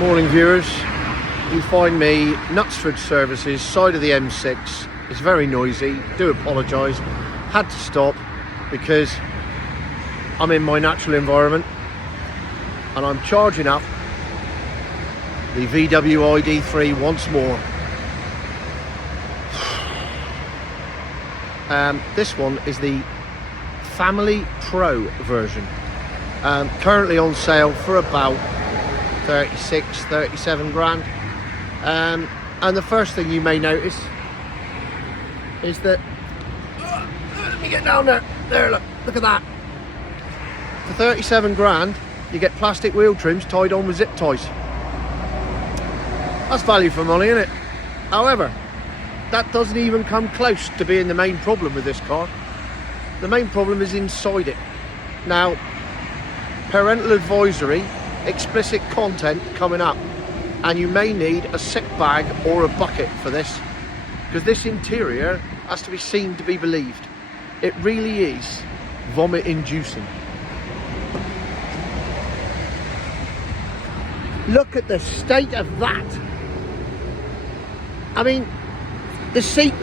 Morning viewers, you find me Knutsford Services, side of the M6. It's very noisy, do apologise, had to stop because I'm in my natural environment and I'm charging up the VW ID3 once more. This one is the Family Pro version, currently on sale for about 37 grand. And the first thing you may notice is that let me get down there, look at that. For 37 grand you get plastic wheel trims tied on with zip ties. That's value for money, isn't it? However, that doesn't even come close to being the main problem with this car. The main problem is inside it. Now, parental advisory, explicit content coming up, and you may need a sick bag or a bucket for this, because this interior has to be seen to be believed. It really is vomit inducing. Look at the state of that. I mean, the seat,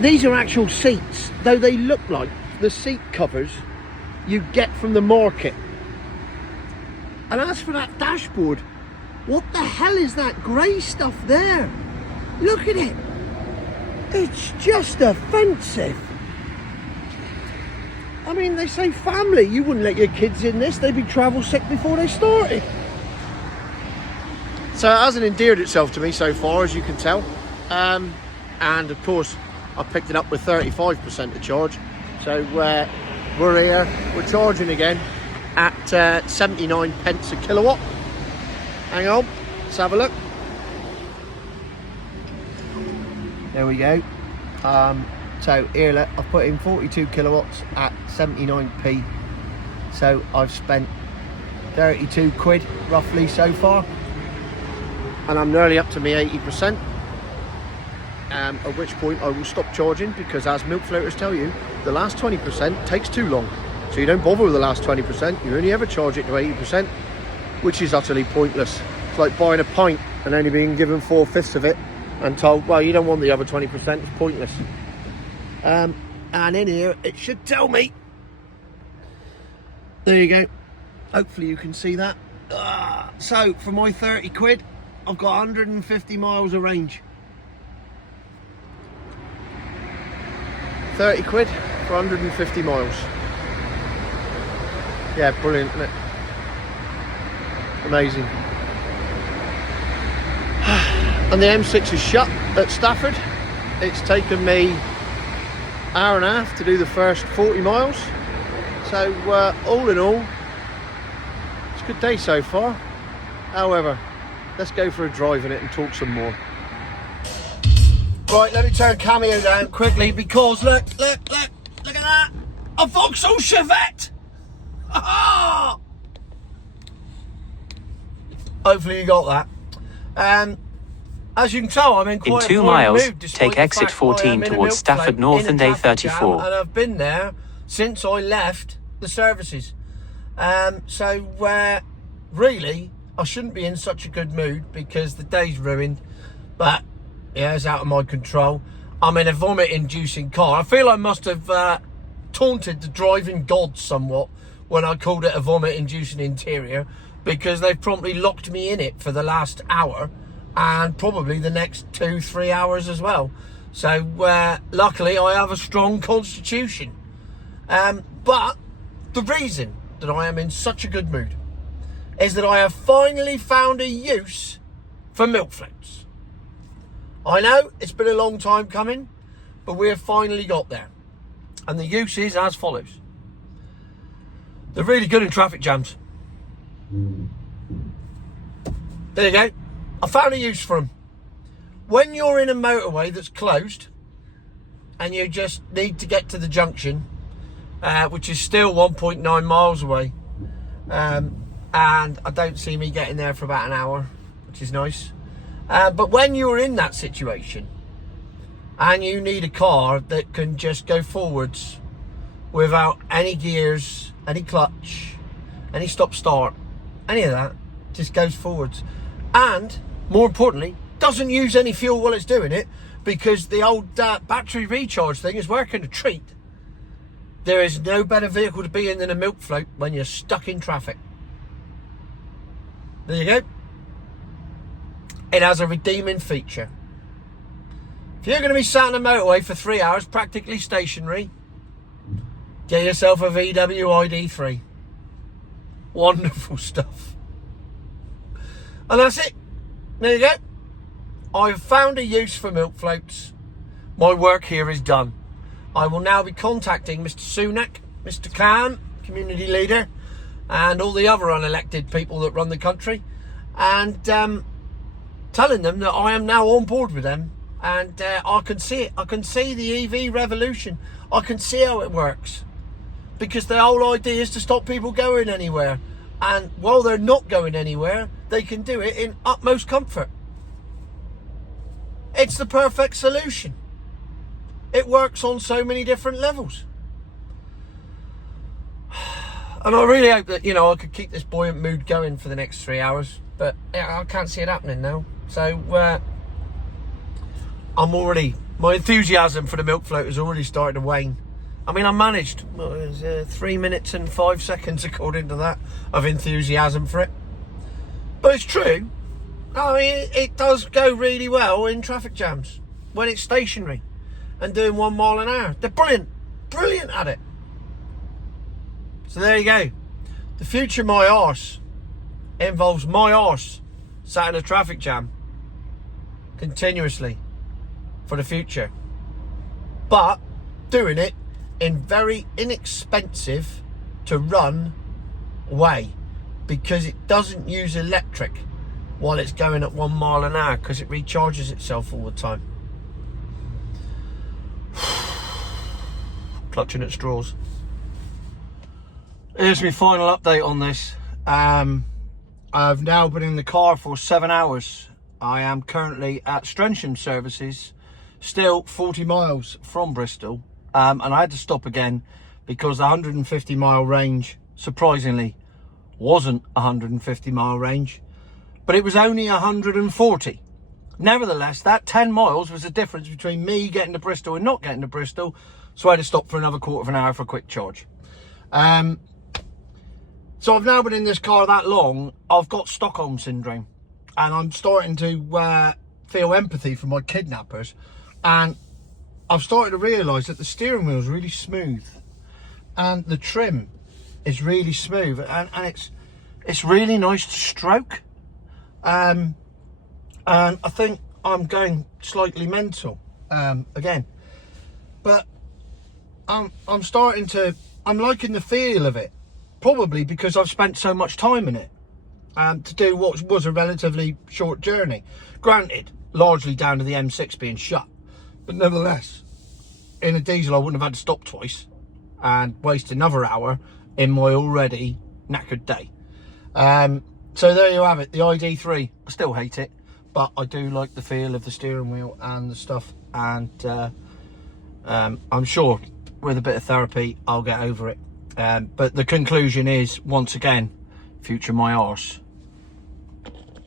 these are actual seats, though they look like the seat covers you get from the market. And as for that dashboard, what the hell is that grey stuff there? Look at it. It's just offensive. I mean, they say family. You wouldn't let your kids in this. They'd be travel sick before they started. So it hasn't endeared itself to me so far, as you can tell. And of course, I picked it up with 35% to charge. So we're here, we're charging again at 79 pence a kilowatt. Hang on, let's have a look. There we go. So here, look, I've put in 42 kilowatts at 79p. So I've spent 32 quid roughly so far. And I'm nearly up to me 80%. At which point I will stop charging, because as milk floaters tell you, the last 20% takes too long. So you don't bother with the last 20%, you only ever charge it to 80%, which is utterly pointless. It's like buying a pint and only being given 4/5 of it and told, well, you don't want the other 20%, it's pointless. And in here, it should tell me. There you go. Hopefully you can see that. So for my 30 quid, I've got 150 miles of range. 30 quid for 150 miles. Yeah, brilliant, isn't it? Amazing. And the M6 is shut at Stafford. It's taken me an hour and a half to do the first 40 miles. So all in all, it's a good day so far. However, let's go for a drive in it and talk some more. Right, let me turn Cameo down quickly, because look at that, a Vauxhall Chevette. Hopefully you got that. As you can tell, I'm in quite in 2 miles, take exit 14 towards Stafford North and A34. And I've been there since I left the services. So really, I shouldn't be in such a good mood because the day's ruined. But yeah, it's out of my control. I'm in a vomit-inducing car. I feel I must have taunted the driving gods somewhat when I called it a vomit-inducing interior, because they've promptly locked me in it for the last hour and probably the next 2-3 hours as well. So luckily I have a strong constitution. But the reason that I am in such a good mood is that I have finally found a use for milk floats. I know it's been a long time coming, but we have finally got there. And the use is as follows. They're really good in traffic jams. There you go. I found a use for them. When you're in a motorway that's closed and you just need to get to the junction, which is still 1.9 miles away, and I don't see me getting there for about an hour, which is nice. But when you're in that situation and you need a car that can just go forwards without any gears, any clutch, any stop start, any of that, Just goes forwards. And, more importantly, doesn't use any fuel while it's doing it, because the old battery recharge thing is working a treat. There is no better vehicle to be in than a milk float when you're stuck in traffic. There you go. It has a redeeming feature. If you're going to be sat on a motorway for 3 hours, practically stationary, get yourself a VW ID3. Wonderful stuff. And that's it. There you go. I've found a use for milk floats. My work here is done. I will now be contacting Mr. Sunak, Mr. Khan, community leader, and all the other unelected people that run the country, and telling them that I am now on board with them, and I can see it. I can see the EV revolution. I can see how it works, because the whole idea is to stop people going anywhere, and while they're not going anywhere, they can do it in utmost comfort. It's the perfect solution. It works on so many different levels. And I really hope that, I could keep this buoyant mood going for the next 3 hours. But yeah, I can't see it happening now. So my enthusiasm for the milk float is already starting to wane. I mean, I managed 3 minutes and 5 seconds, according to that, of enthusiasm for it. But it's true. I mean, it does go really well in traffic jams when it's stationary and doing 1 mile an hour. They're brilliant at it. So there you go. The future my arse involves my arse sat in a traffic jam continuously for the future, but doing it in very inexpensive to run way, because it doesn't use electric while it's going at 1 mile an hour, because it recharges itself all the time. Clutching at straws. Here's my final update on this. I've now been in the car for 7 hours. I am currently at Stockholm services, still 40 miles from Bristol, and I had to stop again because the 150 mile range, surprisingly, wasn't a 150 mile range, but it was only 140. Nevertheless, that 10 miles was the difference between me getting to Bristol and not getting to Bristol, so I had to stop for another quarter of an hour for a quick charge. So I've now been in this car that long, I've got Stockholm Syndrome, and I'm starting to feel empathy for my kidnappers, and I've started to realise that the steering wheel is really smooth, and the trim is really smooth, and it's really nice to stroke, and I think I'm going slightly mental again, but I'm liking the feel of it. Probably because I've spent so much time in it to do what was a relatively short journey. Granted, largely down to the M6 being shut. But nevertheless, in a diesel I wouldn't have had to stop twice and waste another hour in my already knackered day. So there you have it, the ID3. I still hate it, but I do like the feel of the steering wheel and the stuff. And I'm sure with a bit of therapy I'll get over it. But the conclusion is, once again, future my arse.